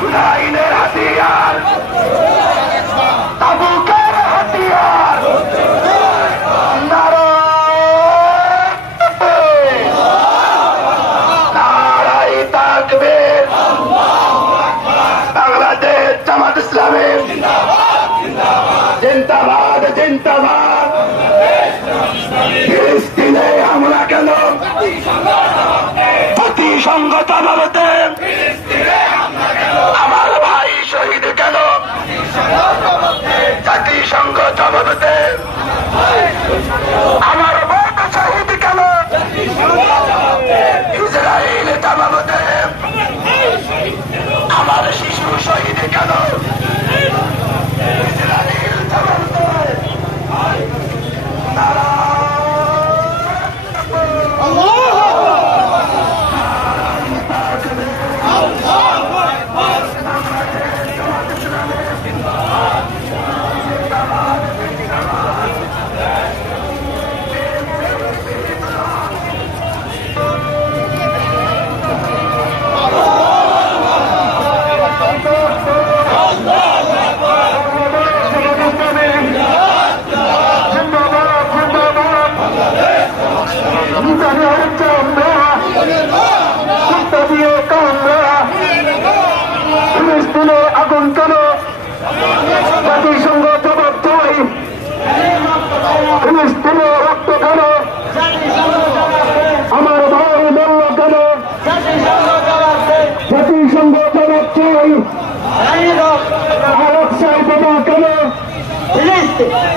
হুনাইনের হাতিয়ার, তাবুকের হাতিয়ার, নারায়ে তাকবীর, বাংলাদেশ জামাত ইসলামী জিন্দাবাদ জিন্দাবাদ। ফিলিস্তিনে হামলা কেন? জাতিসংঘ জবাব দেন। আমার ভাই শহীদ কেন? জাতিসংঘ জবাব দেন। আমার বোন শহীদ কেন? ইসরায়েল জবাব দেন। আমার শিশু শহীদ কেন? ইসরায়েল জবাব দেন। ফিলিস্তিনে আগুন কেন? জাতিসংঘ জবাব চাই। ফিলিস্তিনে রক্ত কেন? আমার ভাই মূল্য কেন? জাতিসংঘ জবাব চাই। আরব সাহিত্যা কেন?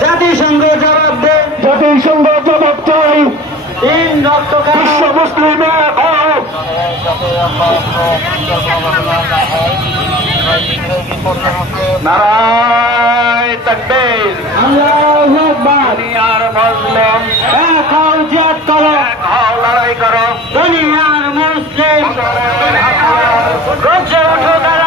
জাতিসংঘ জবাব দেন। জাতিসংঘ জবাব চাই। বিশ্ব মুসলিমে নারায়ে তাকবীর, আল্লাহু আকবার। দুনিয়ার মুসলিম এক হও, জিহাদ করো, এক হও, লড়াই করো। দুনিয়ার মুসলিম গর্জে ওঠো।